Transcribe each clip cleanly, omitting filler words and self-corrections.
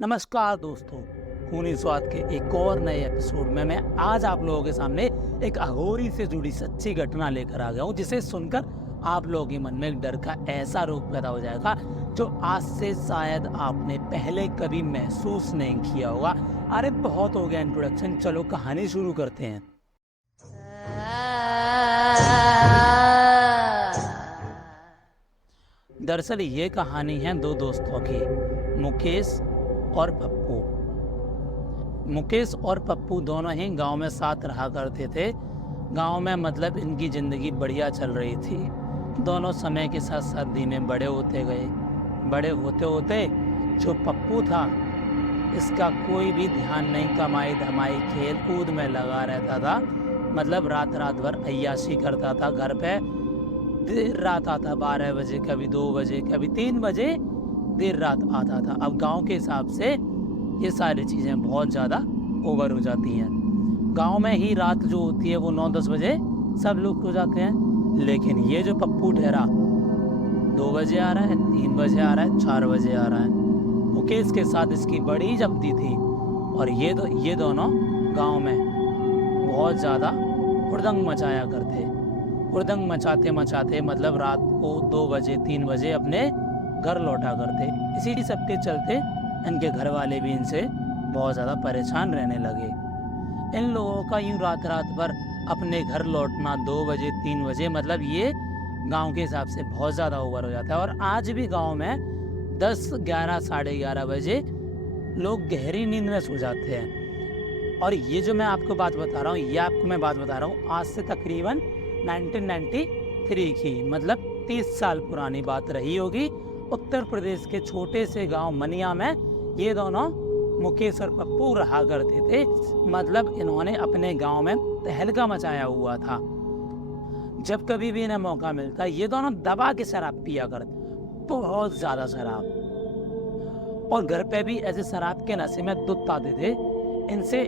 नमस्कार दोस्तों, खूनी स्वाद के एक और नए एपिसोड में मैं आज आप लोगों के सामने एक अघोरी से जुड़ी सच्ची घटना लेकर आ गया हूँ, जिसे सुनकर आप लोगों के मन में एक डर का ऐसा रोग पैदा हो जाएगा जो आज से शायद आपने पहले कभी महसूस नहीं किया होगा। अरे बहुत हो गया इंट्रोडक्शन, चलो कहानी शुरू करते हैं। दरअसल ये कहानी है दो दोस्तों की, मुकेश और पप्पू। मुकेश और पप्पू दोनों ही गांव में साथ रहा करते थे। गांव में मतलब इनकी ज़िंदगी बढ़िया चल रही थी। दोनों समय के साथ साथ धीमे बड़े होते गए। बड़े होते होते जो पप्पू था, इसका कोई भी ध्यान नहीं, कमाई धमाई खेल कूद में लगा रहता था। मतलब रात रात भर अय्याशी करता था। घर पे देर रात आता, 12 बजे, कभी 2 बजे, कभी 3 बजे देर रात आता था। अब गांव के हिसाब से ये सारी चीज़ें बहुत ज़्यादा ओवर हो जाती हैं। गांव में ही रात जो होती है वो 9-10 बजे सब लोग सो जाते हैं। लेकिन ये जो पप्पू ठहरा, 2 बजे आ रहा है, 3 बजे आ रहा है, 4 बजे आ रहा है। मुकेश के साथ इसकी बड़ी जमती थी और ये दोनों गांव में बहुत ज़्यादा हुड़दंग मचाया करते। हुड़दंग मचाते मचाते मतलब रात को 2 बजे 3 बजे अपने घर लौटा करते। इसी सब के चलते इनके घर वाले भी इनसे बहुत ज़्यादा परेशान रहने लगे। इन लोगों का यूँ रात रात भर अपने घर लौटना 2 बजे 3 बजे, मतलब ये गांव के हिसाब से बहुत ज़्यादा ओवर हो जाता है। और आज भी गांव में 10, 11, साढ़े 11 बजे लोग गहरी नींद में सो जाते हैं। और ये जो मैं आपको बात बता रहा हूँ, ये आपको मैं बात बता रहा हूँ आज से तकरीबन 1993 की, मतलब 30 साल पुरानी बात रही होगी। उत्तर प्रदेश के छोटे से गांव मनिया में ये दोनों मुकेश और पप्पू रहा करते थे। मतलब इन्होंने अपने गांव में तहलका मचाया हुआ था। जब कभी भी इन्हें मौका मिलता, ये दोनों दबा के शराब पिया करते, बहुत ज़्यादा शराब। और घर पे भी ऐसे शराब के नशे में धुत आते थे। इनसे,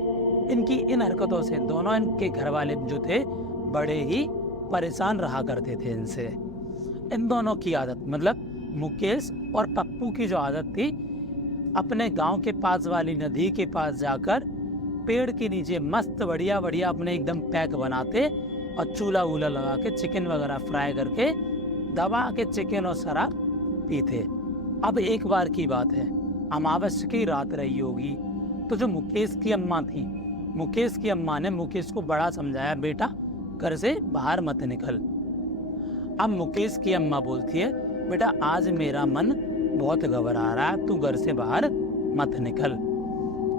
इनकी इन हरकतों से दोनों इनके घर वाले जो थे बड़े ही परेशान रहा करते थे इनसे। इन दोनों की आदत, मतलब मुकेश और पप्पू की जो आदत थी, अपने गांव के पास वाली नदी के पास जाकर पेड़ के नीचे मस्त बढ़िया बढ़िया अपने एकदम पैक बनाते और चूल्हा वूल्हा लगा के चिकन वगैरह फ्राई करके दबा के चिकन और शराब पीते। अब एक बार की बात है, अमावस्या की रात रही होगी, तो जो मुकेश की अम्मा थी, मुकेश की अम्मा ने मुकेश को बड़ा समझाया, बेटा घर से बाहर मत निकल। अब मुकेश की अम्मा बोलती है, बेटा आज मेरा मन बहुत घबरा रहा है, तू घर से बाहर मत निकल।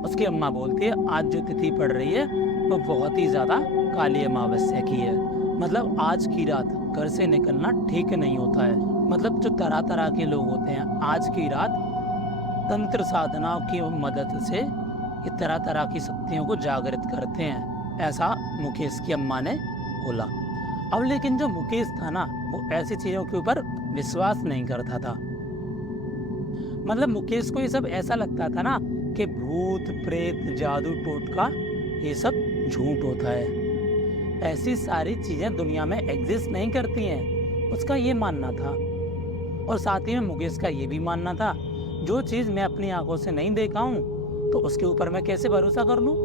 उसकी अम्मा बोलती है, आज जो तिथि पड़ रही है वो बहुत ही ज़्यादा काली अमावस्या की है। मतलब आज की रात घर से निकलना ठीक नहीं होता है। मतलब जो तरह तरह के लोग होते हैं, आज की रात तंत्र साधनाओं की मदद से ये तरह तरह की शक्तियों को जागृत करते हैं, ऐसा मुकेश की अम्मा ने बोला। अब लेकिन जो मुकेश था ना, वो ऐसी चीज़ों के ऊपर विश्वास नहीं करता था। मतलब मुकेश को ये सब ऐसा लगता था ना कि भूत प्रेत जादू टोटका ये सब झूठ होता है, ऐसी सारी चीज़ें दुनिया में एग्जिस्ट नहीं करती हैं, उसका ये मानना था। और साथ ही में मुकेश का ये भी मानना था, जो चीज़ मैं अपनी आंखों से नहीं देखा हूँ तो उसके ऊपर मैं कैसे भरोसा कर लूँ।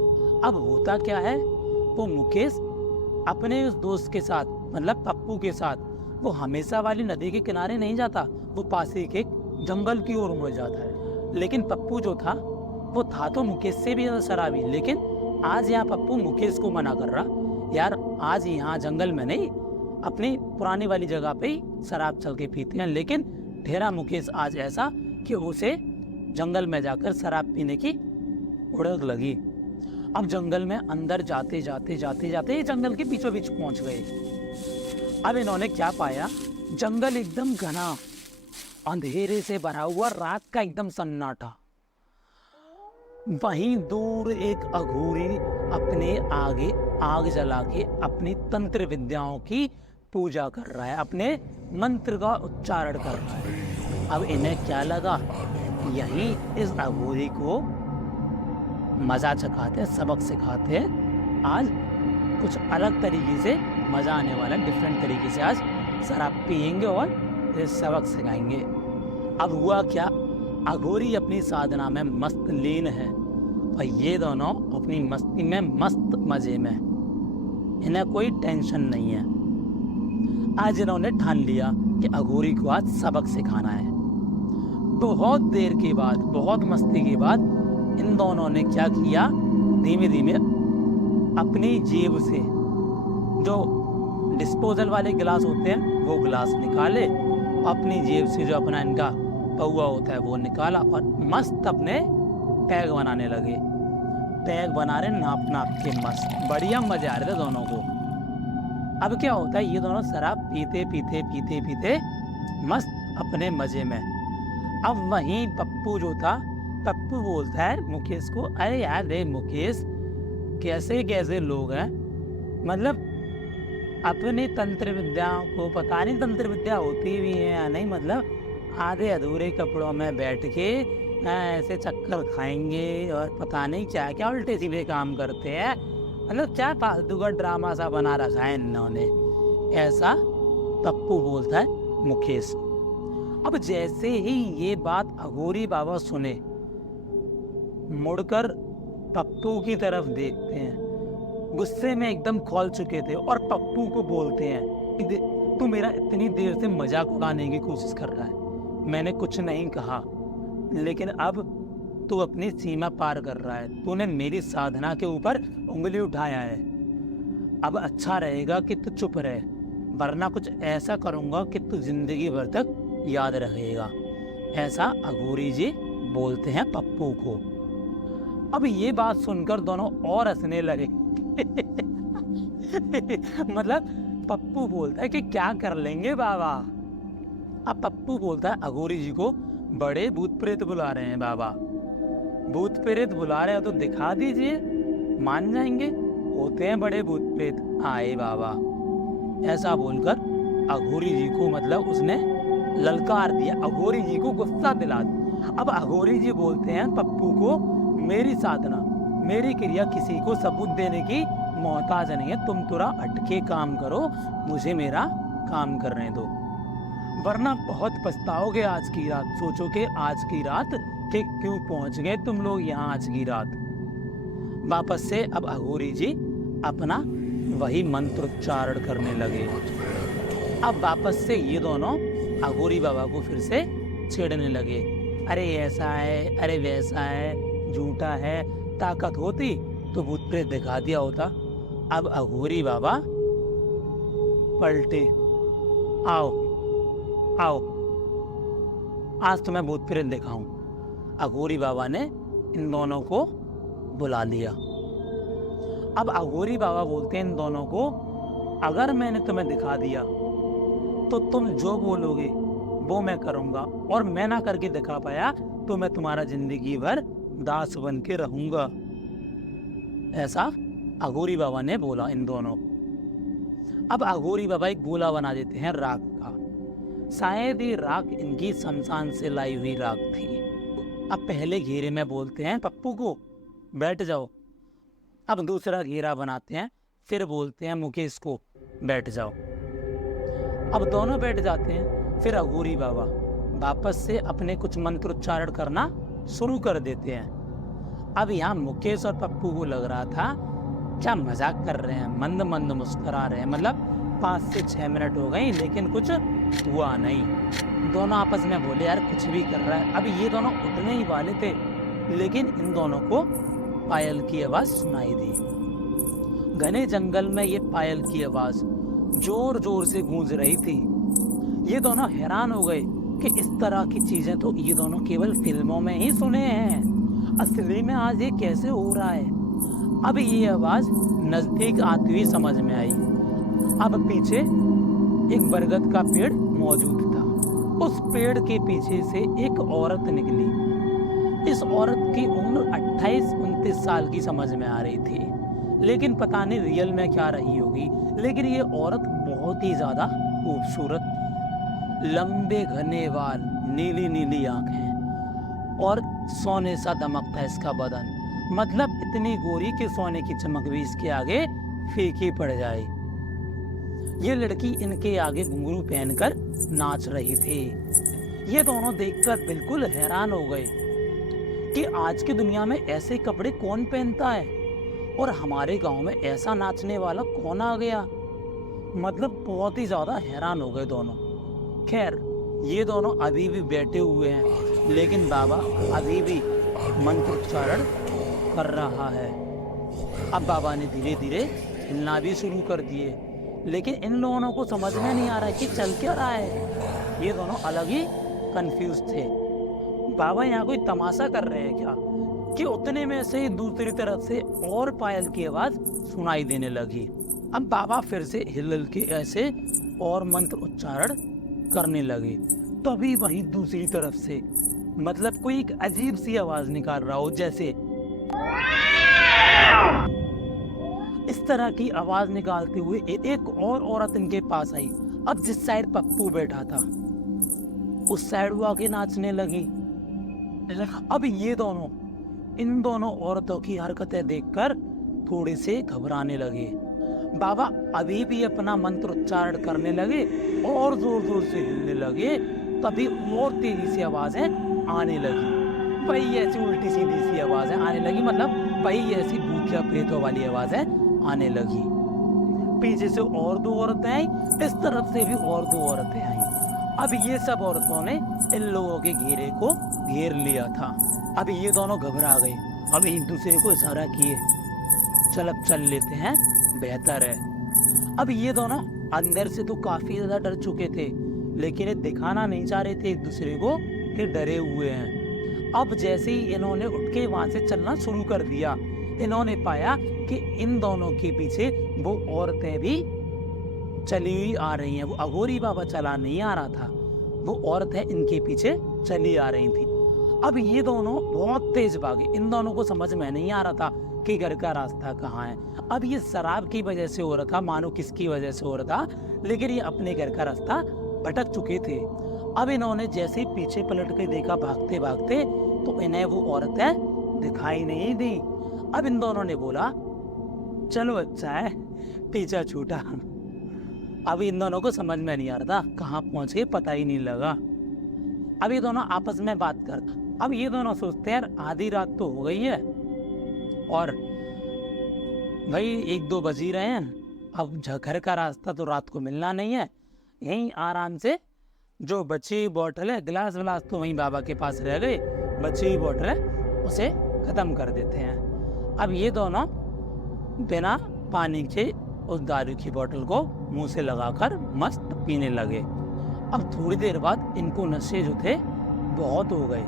अब होता क्या है, वो मुकेश अपने उस दोस्त के साथ, मतलब पप्पू के साथ, वो हमेशा वाली नदी के किनारे नहीं जाता, वो पास ही के जंगल की ओर मुड़ जाता है। लेकिन पप्पू जो था, वो था तो मुकेश से भी ज़्यादा शराबी। लेकिन आज यहाँ पप्पू मुकेश को मना कर रहा, यार आज यहाँ जंगल में नहीं, अपनी पुरानी वाली जगह पे ही शराब चल के पीते हैं। लेकिन ठहरा मुकेश आज ऐसा कि उसे जंगल में जाकर शराब पीने की उड़क लगी। अब जंगल में अंदर जाते जाते जाते जाते जंगल के बीचों बीच पहुंच गए। अब इन्होंने क्या पाया, जंगल एकदम घना, अंधेरे से भरा हुआ, रात का एकदम सन्नाटा। वहीं दूर एक अघोरी अपने आगे आग जला के अपनी तंत्र विद्याओं की पूजा कर रहा है, अपने मंत्र का उच्चारण कर रहा है। अब इन्हें क्या लगा, यही इस अघोरी को मज़ा चखाते, सबक सिखाते, आज कुछ अलग तरीके से मज़ा आने वाला है, डिफरेंट तरीके से आज शराब पियेंगे और फिर सबक सिखाएंगे। अब हुआ क्या, अघोरी अपनी साधना में मस्त लीन है और ये दोनों अपनी मस्ती में मस्त मजे में। इन्हें कोई टेंशन नहीं है। आज इन्होंने ठान लिया कि अघोरी को आज सबक सिखाना है। बहुत देर के बाद, बहुत मस्ती के बाद इन दोनों ने क्या किया, धीमे धीमे अपनी जेब से जो डिस्पोजल वाले गिलास होते हैं वो गिलास निकाले, अपनी जेब से जो अपना इनका पौआ होता है वो निकाला और मस्त अपने पैग बनाने लगे। पैग बना रहे नाप नाप के मस्त, बढ़िया मजे आ रहे थे दोनों को। अब क्या होता है, ये दोनों शराब पीते पीते पीते पीते मस्त अपने मजे में। अब वहीं पप्पू जो था, पप्पू बोलता है मुकेश को, अरे यार रे मुकेश, कैसे कैसे लोग हैं, मतलब अपनी तंत्र विद्याओं को पता नहीं तंत्र विद्या होती भी है या नहीं, मतलब आधे अधूरे कपड़ों में बैठ के ऐसे चक्कर खाएंगे और पता नहीं क्या क्या उल्टे सीधे काम करते हैं, मतलब क्या फालतू का ड्रामा सा बना रखा है इन्होंने। ऐसा पप्पू बोलता है मुकेश। अब जैसे ही ये बात अघोरी बाबा सुने, मुड़कर पप्पू की तरफ देखते हैं, गुस्से में एकदम खौल चुके थे और पप्पू को बोलते हैं, तू मेरा इतनी देर से मजाक उड़ाने की कोशिश कर रहा है, मैंने कुछ नहीं कहा, लेकिन अब तू अपनी सीमा पार कर रहा है, तूने मेरी साधना के ऊपर उंगली उठाया है। अब अच्छा रहेगा कि तू चुप रहे, वरना कुछ ऐसा करूंगा कि तू जिंदगी भर तक याद रखेगा। ऐसा अघोरी जी बोलते हैं पप्पू को। अब ये बात सुनकर दोनों और हंसने लगे। मतलब पप्पू बोलता है कि क्या कर लेंगे बाबा। अब पप्पू बोलता है अघोरी जी को, बड़े भूत प्रेत बुला रहे हैं बाबा, भूत प्रेत बुला रहे हो तो दिखा दीजिए, मान जाएंगे, होते हैं बड़े भूत प्रेत, आए बाबा। ऐसा बोलकर अघोरी जी को, मतलब उसने ललकार दिया, अघोरी जी को गुस्सा दिला दिया। अब अघोरी जी बोलते हैं पप्पू को, मेरी साधना, मेरी क्रिया किसी को सबूत देने की मोहताज नहीं है, तुम थोड़ा अटके काम करो, मुझे मेरा काम करने दो, वरना बहुत पछताओगे आज की रात। सोचोगे आज की रात कि क्यों पहुंच गए तुम लोग यहाँ आज की रात। वापस से अब अघोरी जी अपना वही मंत्रोच्चारण करने लगे। अब वापस से ये दोनों अघोरी बाबा को फिर से छेड़ने लगे, अरे ऐसा है, अरे वैसा है, झूठा है, ताकत होती तो भूत प्रेत दिखा दिया होता। अब अघोरी बाबा पलटे, आओ आओ आज तो मैं भूत प्रेत दिखाऊं। अघोरी बाबा ने इन दोनों को बुला लिया। अब अघोरी बाबा बोलते हैं इन दोनों को, अगर मैंने तुम्हें दिखा दिया तो तुम जो बोलोगे वो मैं करूंगा, और मैं ना करके दिखा पाया तो मैं तुम्हारा जिंदगी भर दास बन के रहूंगा। ऐसा अघोरी बाबा ने बोला इन दोनों को। अब अघोरी बाबा एक गोला बना देते हैं राख का। शायद ये राख इनकी शमशान से लाई हुई राख थी। अब पहले घेरे में बोलते हैं पप्पू को, बैठ जाओ। अब दूसरा घेरा बनाते हैं, फिर बोलते हैं मुकेश को, बैठ जाओ। अब दोनों बैठ जाते हैं। फिर अघोरी बाबा वापस से अपने कुछ मंत्रोच्चारण करना शुरू कर देते हैं। अब यहाँ मुकेश और पप्पू को लग रहा था क्या मजाक कर रहे हैं, मंद मंद मुस्कुरा रहे हैं, मतलब 5 से 6 मिनट हो गई लेकिन कुछ हुआ नहीं। दोनों आपस में बोले यार कुछ भी कर रहा है। अब ये दोनों उठने ही वाले थे, लेकिन इन दोनों को पायल की आवाज सुनाई दी। घने जंगल में ये पायल की आवाज जोर जोर से गूंज रही थी। ये दोनों हैरान हो गए कि इस तरह की चीजें तो ये दोनों केवल फिल्मों में ही सुने हैं, असली में आज ये कैसे हो रहा है। अब ये आवाज नजदीक आती हुई समझ में आई। अब पीछे एक बरगद का पेड़ मौजूद था। उस पेड़ के पीछे से एक औरत निकली। इस औरत की उम्र 28-29 साल की समझ में आ रही थी, लेकिन पता नहीं रियल में क्या रही होगी। लेकिन ये औरत बहुत ही ज्यादा खूबसूरत थी। लंबे घने बाल, नीली नीली आंखें और सोने सा दमकता इसका बदन, मतलब इतनी गोरी कि सोने की चमक भी इसके आगे फीकी पड़ जाए। ये लड़की इनके आगे घुंघरू पहनकर नाच रही थी। ये दोनों देखकर बिल्कुल हैरान हो गए कि आज की दुनिया में ऐसे कपड़े कौन पहनता है और हमारे गांव में ऐसा नाचने वाला कौन आ गया। मतलब बहुत ही ज्यादा हैरान हो गए दोनों। खैर, ये दोनों अभी भी बैठे हुए हैं, लेकिन बाबा अभी भी मंत्रोच्चारण कर रहा है। अब बाबा ने धीरे धीरे हिलना भी शुरू कर दिए, लेकिन इन दोनों को समझ में नहीं आ रहा है कि चल क्या रहा है। ये दोनों अलग ही कंफ्यूज थे। बाबा यहाँ कोई तमाशा कर रहे हैं क्या कि उतने में से ही दूसरी तरफ से और पायल की आवाज सुनाई देने लगी। अब बाबा फिर से हिल हिल के ऐसे और मंत्र उच्चारण करने लगे। तभी वहीं दूसरी तरफ से मतलब कोई एक अजीब सी आवाज निकाल रहा हो, जैसे इस तरह की आवाज निकालते हुए एक और औरत इनके पास आई। अब जिस साइड पप्पू बैठा था उस साइड वो आके नाचने लगी। अब ये दोनों इन दोनों औरतों की हरकतें देखकर थोड़े से घबराने लगे। बाबा अभी भी अपना मंत्र उच्चारण करने लगे और जोर जोर से हिलने लगे। तभी और तेजी से आवाजें आने लगी। वही ऐसी उल्टी सीधी सी आवाजें आने लगी, मतलब वही ऐसी भूतिया प्रेतों वाली आवाजें आने लगी। पीछे से और दो औरतें आई, इस तरफ से भी और दो औरतें आई। अब ये सब औरतों ने इन लोगों के घेरे को घेर लिया था। अब ये दोनों घबरा गए। अब एक दूसरे को इशारा किए, चल अब चल लेते हैं, बेहतर है। अब ये दोनों अंदर से तो काफी ज्यादा डर चुके थे, लेकिन ये दिखाना नहीं चाह रहे थे एक दूसरे को कि डरे हुए हैं। अब जैसे ही इन्होंने उठ के वहां से चलना शुरू कर दिया, इन्होंने पाया कि इन दोनों के पीछे वो औरतें भी चली हुई आ रही हैं। वो अघोरी बाबा चला नहीं आ रहा था, वो औरतें इनके पीछे चली आ रही थी। अब ये दोनों बहुत तेज भागे। इन दोनों को समझ में नहीं आ रहा था कि घर का रास्ता कहाँ है। अब ये शराब की वजह से हो रहा था, मानो किसकी वजह से हो रहा था, लेकिन ये अपने घर का रास्ता भटक चुके थे। अब इन्होंने जैसे ही पीछे पलट के देखा भागते भागते, तो इन्हें वो औरतें दिखाई नहीं दी। अब इन दोनों ने बोला, चलो अच्छा है पीछा छूटा। अब इन दोनों को समझ में नहीं आ रहा था कहाँ पहुंचे, पता ही नहीं लगा। अब ये दोनों आपस में बात करते। अब ये दोनों सोचते हैं, यार आधी रात तो हो गई है और भाई 1-2 बज ही रहे हैं। अब घर का रास्ता तो रात को मिलना नहीं है, यहीं आराम से जो बची हुई बोतल है, गिलास विलास तो वहीं बाबा के पास रह गई, बची हुई बोतल है उसे खत्म कर देते हैं। अब ये दोनों बिना पानी के उस दारू की बोतल को मुंह से लगाकर मस्त पीने लगे। अब थोड़ी देर बाद इनको नशे जो थे बहुत हो गए।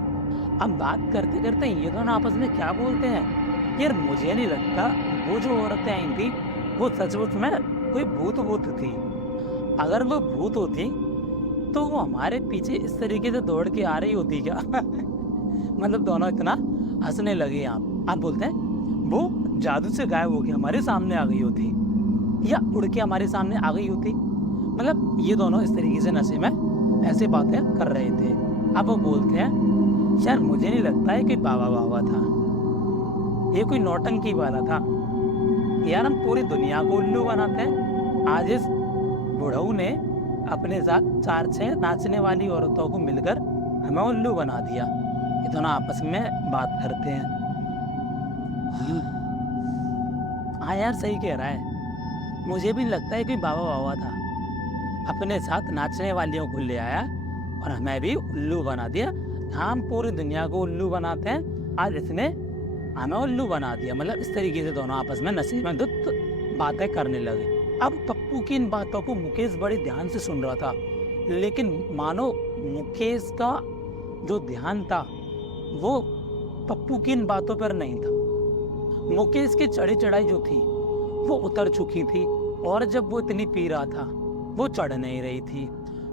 अब बात करते करते ये दोनों आपस में क्या बोलते हैं, यार मुझे नहीं लगता वो जो औरतें आई थी वो सचमुच में कोई भूत थी। अगर वो भूत होती तो वो हमारे पीछे इस तरीके से दौड़ के आ रही होती क्या? मतलब दोनों इतना हंसने लगे। आप बोलते हैं वो जादू से गायब होके हमारे सामने आ गई होती या उड़ के हमारे सामने आ गई होती। मतलब ये दोनों इस तरीके से नशे में ऐसे बातें कर रहे थे। अब वो बोलते हैं, शायद मुझे नहीं लगता है कि बाबा था, ये कोई नौटंकी वाला था। यार हम पूरी दुनिया को उल्लू बनाते हैं। आज इस बुढ़ऊ ने अपने साथ 4-6 नाचने वाली औरतों को मिलकर हमें उल्लू बना दिया। ये दोनों आपस में बात करते हैं। हाँ यार सही कह रहा है, मुझे भी लगता है कि बाबा था, अपने साथ नाचने वालियों को ले आया और हमें भी उल्लू बना दिया। हम पूरी दुनिया को उल्लू बनाते हैं, आज इसने हमें उल्लू बना दिया। मतलब इस तरीके से दोनों आपस में नशे में बातें करने लगे। अब पप्पू की इन बातों को मुकेश बड़े ध्यान से सुन रहा था, लेकिन मानो मुकेश का जो ध्यान था वो पप्पू की इन बातों पर नहीं था। मुकेश की चढ़ी चढ़ाई जो थी वो उतर चुकी थी, और जब वो इतनी पी रहा था वो चढ़ नहीं रही थी,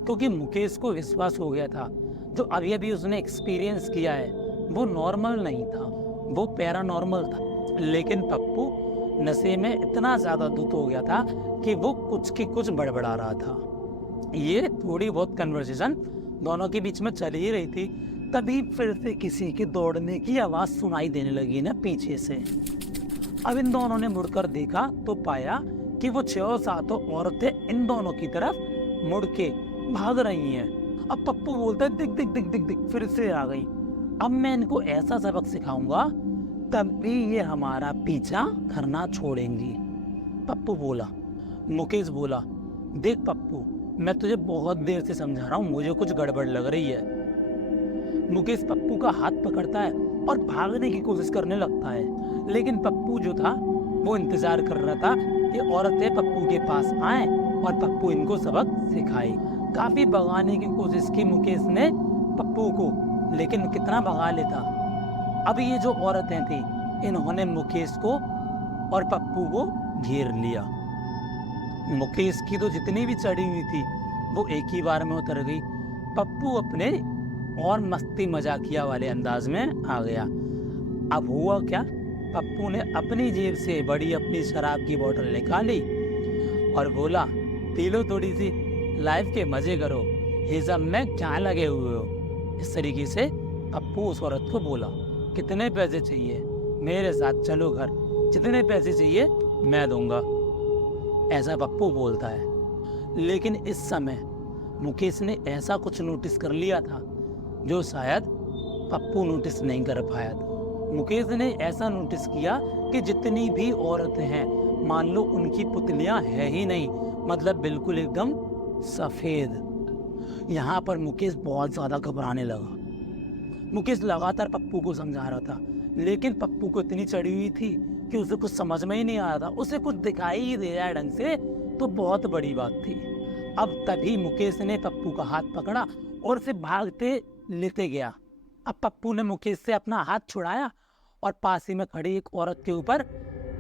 क्योंकि मुकेश को विश्वास हो गया था जो अभी अभी उसने एक्सपीरियंस किया है वो नॉर्मल नहीं था, वो पैरानॉर्मल था। लेकिन पप्पू नशे में इतना ज्यादा धुत हो गया था कि वो कुछ की कुछ बड़बड़ा रहा था। ये थोड़ी बहुत कन्वर्सेशन दोनों के बीच में चल ही रही थी, तभी फिर से किसी के दौड़ने की आवाज सुनाई देने लगी ना पीछे से। अब इन दोनों ने मुड़कर देखा तो पाया कि वो 6-7 औरतें इन दोनों की तरफ मुड़ के भाग रही हैं। अब पप्पू बोलता है, दिख दिख दिख दिख दिख, फिर से आ गई। अब मैं इनको ऐसा सबक सिखाऊंगा तब भी ये हमारा पीछा करना छोड़ेंगी। पप्पू बोला। मुकेश बोला, देख पप्पू, मैं तुझे बहुत देर से समझा रहा हूँ, मुझे कुछ गड़बड़ लग रही है। मुकेश पप्पू का हाथ पकड़ता है और भागने की कोशिश करने लगता है, लेकिन पप्पू जो था वो इंतजार कर रहा था कि औरतें पप्पू के पास आएं और पप्पू इनको सबक सिखाए। काफी भगाने की कोशिश की मुकेश ने पप्पू को, लेकिन कितना भगा लेता। अब ये जो औरतें थी इन्होंने मुकेश को और पप्पू को घेर लिया। मुकेश की तो जितनी भी चढ़ी हुई थी वो एक ही बार में उतर गई। पप्पू अपने और मस्ती मजाकिया वाले अंदाज में आ गया। अब हुआ क्या, पप्पू ने अपनी जेब से बड़ी अपनी शराब की बोतल निकाली और बोला, पी लो थोड़ी सी, लाइफ के मजे करो, ये सब में क्या लगे हुए हो। इस तरीके से पप्पू उस औरत को बोला, कितने पैसे चाहिए, मेरे साथ चलो घर, जितने पैसे चाहिए मैं दूंगा। ऐसा पप्पू बोलता है। लेकिन इस समय मुकेश ने ऐसा कुछ नोटिस कर लिया था जो शायद पप्पू नोटिस नहीं कर पाया था। मुकेश ने ऐसा नोटिस किया कि जितनी भी औरतें हैं मान लो उनकी पुतलियां है ही नहीं, मतलब बिल्कुल एकदम सफेद। यहाँ पर मुकेश बहुत ज्यादा घबराने लगा। मुकेश लगातार पप्पू को समझा रहा था, लेकिन पप्पू को इतनी चढ़ी हुई थी कि उसे कुछ समझ में ही नहीं आ रहा था। उसे कुछ दिखाई ही दे रहा है ढंग से तो बहुत बड़ी बात थी। अब तभी मुकेश ने पप्पू का हाथ पकड़ा और उसे भागते लेते गया। अब पप्पू ने मुकेश से अपना हाथ छुड़ाया और पास ही में खड़ी एक औरत के ऊपर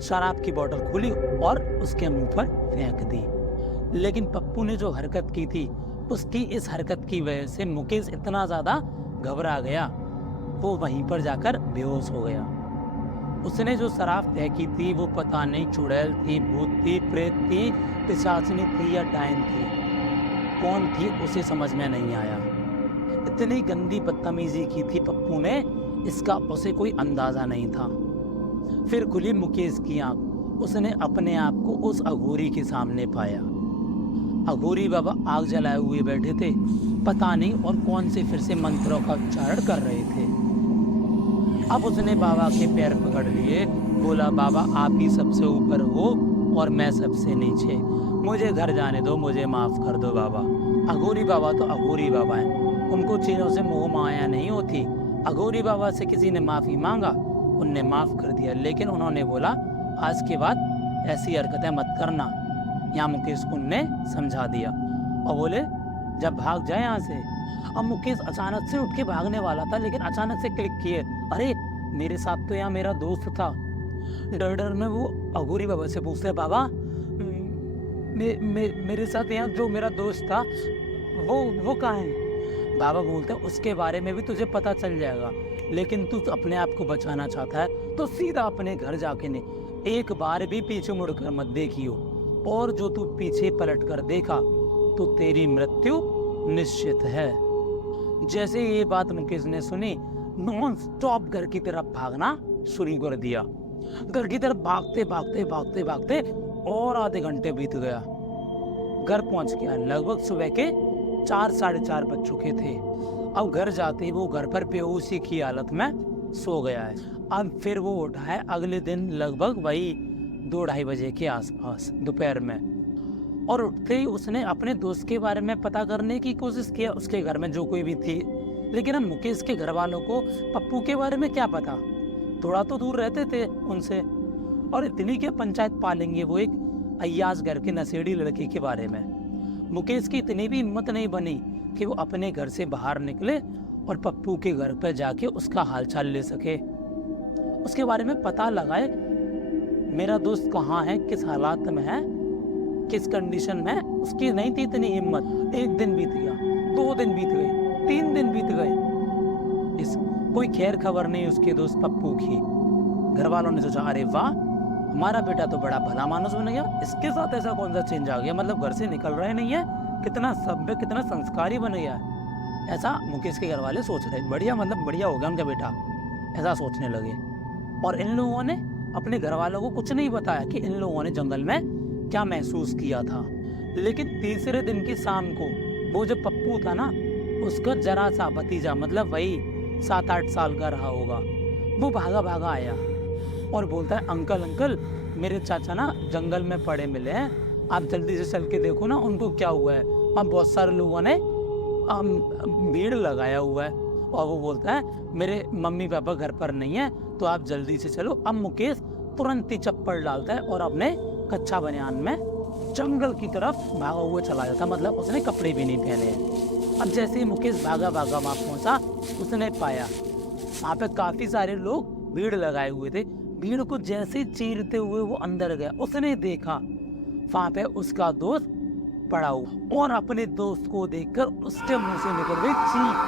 शराब की बोतल खोली और उसके मुंह पर फेंक दी। लेकिन पप्पू ने जो हरकत की थी उसकी इस हरकत की वजह से मुकेश इतना ज्यादा घबरा गया, वो वहीं पर जाकर बेहोश हो गया। उसने जो शराब फेंकी थी वो पता नहीं चुड़ैल थी, भूत थी, प्रेत थी, पिशाचनी थी या डायन थी, कौन थी उसे समझ में नहीं आया। इतनी गंदी बदतमीजी की थी पप्पू ने, इसका उसे कोई अंदाजा नहीं था। फिर खुली मुकेश की आंख, उसने अपने आप को उस अघोरी के सामने पाया। अघोरी बाबा आग जलाए हुए बैठे थे, पता नहीं और कौन से फिर से मंत्रों का उच्चारण कर रहे थे। अब उसने बाबा के पैर पकड़ लिए, बोला, बाबा आप ही सबसे ऊपर हो और मैं सबसे नीचे, मुझे घर जाने दो, मुझे माफ कर दो बाबा। अघोरी बाबा तो अघोरी बाबा हैं, उनको चीज़ों से मोह माया नहीं होती। अघोरी बाबा से किसी ने माफ़ी मांगा, उनने माफ़ कर दिया, लेकिन उन्होंने बोला आज के बाद ऐसी हरकतें मत करना। यहाँ मुकेश को उनने समझा दिया और बोले जब भाग जाए यहाँ से। अब मुकेश अचानक से उठ के भागने वाला था, लेकिन अचानक से क्लिक किए, अरे मेरे साथ तो यहाँ मेरा दोस्त था। डर डर में वो अघोरी बाबा से पूछते, बाबा मेरे साथ यहाँ जो मेरा दोस्त था वो कहाँ है। बाबा बोलते हैं उसके बारे में भी तुझे पता चल जाएगा, लेकिन तू अपने आप को बचाना चाहता है तो सीधा अपने घर जाके ने एक बार भी पीछे मुड़कर मत देखियो, और जो तू पीछे पलट कर देखा तो तेरी मृत्यु निश्चित है। जैसे ये बात मुकेश ने सुनी, नॉन स्टॉप घर की तरफ भागना शुरू कर दिया। घर की तरफ भागते भागते भागते भागते और आधे घंटे बीत गया। घर पहुंच गया, लगभग सुबह के 4 साढ़े 4 बज चुके थे। अब घर जाते ही वो घर पर बेहोशी की हालत में सो गया है। अब फिर वो उठा है अगले दिन लगभग वही 2-2:30 बजे के आसपास दोपहर में, और उठते ही उसने अपने दोस्त के बारे में पता करने की कोशिश किया, उसके घर में जो कोई भी थी। लेकिन अब मुकेश के घर वालों को पप्पू के बारे में क्या पता, थोड़ा तो दूर रहते थे उनसे, और इतनी क्या पंचायत पालेंगे वो एक अय्याज घर के नशेड़ी लड़के के बारे में। मुकेश की इतनी भी हिम्मत नहीं बनी कि वो अपने घर से बाहर निकले और पप्पू के घर पर जाके उसका हालचाल ले सके, उसके बारे में पता लगाए, मेरा दोस्त कहाँ है, किस हालात में है, किस कंडीशन में है। उसकी नहीं थी इतनी हिम्मत। 1 दिन बीत गया, 2 दिन बीत गए, 3 दिन बीत गए, इस कोई खैर खबर नहीं उसके दोस्त पप्पू की। घर वालों ने सोचा, अरे वाह हमारा बेटा तो बड़ा भला मानुस बन गया, इसके साथ ऐसा कौन सा चेंज आ गया, मतलब घर से निकल रहे नहीं है, कितना सभ्य कितना संस्कारी बन गया है। ऐसा मुकेश के घर वाले सोच रहे, बढ़िया मतलब बढ़िया हो गया उनका बेटा, ऐसा सोचने लगे। और इन लोगों ने अपने घर वालों को कुछ नहीं बताया कि इन लोगों ने जंगल में क्या महसूस किया था। लेकिन तीसरे दिन की शाम को वो जो पप्पू था ना, उसका जरा सा भतीजा मतलब वही 7-8 साल का रहा होगा, वो भागा भागा आया और बोलता है अंकल अंकल मेरे चाचा ना जंगल में पड़े मिले हैं, आप जल्दी से चल के देखो ना उनको क्या हुआ है। वहाँ बहुत सारे लोगों ने भीड़ लगाया हुआ है और वो बोलता है मेरे मम्मी पापा घर पर नहीं है तो आप जल्दी से चलो। अब मुकेश तुरंत ही चप्पल डालता है और अपने कच्चा बनियान में जंगल की तरफ भागा हुआ चला जाता, मतलब उसने कपड़े भी नहीं पहने हैं। अब जैसे ही मुकेश भागा भागा वहाँ पहुँचा, उसने पाया वहाँ पे काफ़ी सारे लोग भीड़ लगाए हुए थे। भीड़ को जैसे चीरते हुए वो अंदर गया, उसने देखा वहाँ पे उसका दोस्त पड़ा हुआ और अपने दोस्त को देखकर उसके मुंह से निकल गई चीख।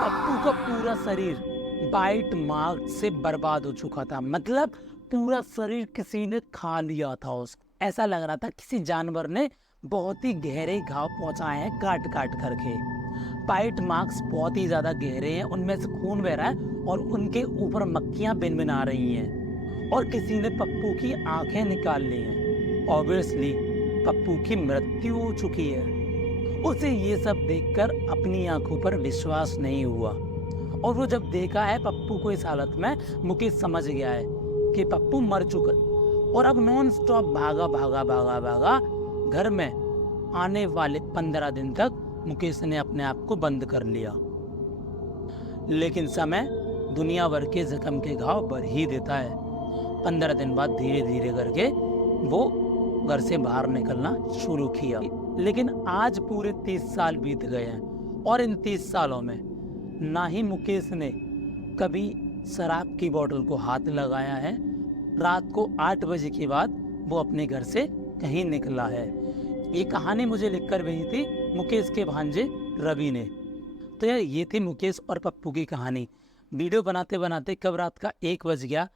पप्पू का पूरा शरीर बाइट मार्क से बर्बाद हो चुका था, मतलब पूरा शरीर किसी ने खा लिया था उसको। ऐसा लग रहा था किसी जानवर ने बहुत ही गहरे घाव पहुंचाए हैं काट काट करके। बाइट मार्क्स बहुत ही ज्यादा गहरे हैं, उनमें से खून बह रहा है और उनके ऊपर मक्खियां भिनभिना रही हैं और किसी ने पप्पू की आंखें निकाल ली हैं। ऑब्वियसली पप्पू की मृत्यु हो चुकी है। उसे ये सब देखकर अपनी आंखों पर विश्वास नहीं हुआ और वो जब देखा है पप्पू को इस हालत में, मुकेश समझ गया है कि पप्पू मर चुका और अब नॉन स्टॉप भागा भागा भागा भागा घर में। आने वाले 15 दिन तक मुकेश ने अपने आप को बंद कर लिया, लेकिन समय दुनिया भर के जख्म के घाव भर ही देता है। 15 दिन बाद धीरे धीरे करके वो घर से बाहर निकलना शुरू किया, लेकिन आज पूरे 30 साल बीत गए हैं और इन 30 सालों में ना ही मुकेश ने कभी शराब की बोतल को हाथ लगाया है। रात को 8 बजे के बाद वो अपने घर से कहीं निकला है। ये कहानी मुझे लिखकर भेजी थी मुकेश के भांजे रवि ने। तो यार ये थी मुकेश और पप्पू की कहानी। वीडियो बनाते बनाते कब रात का 1 बज गया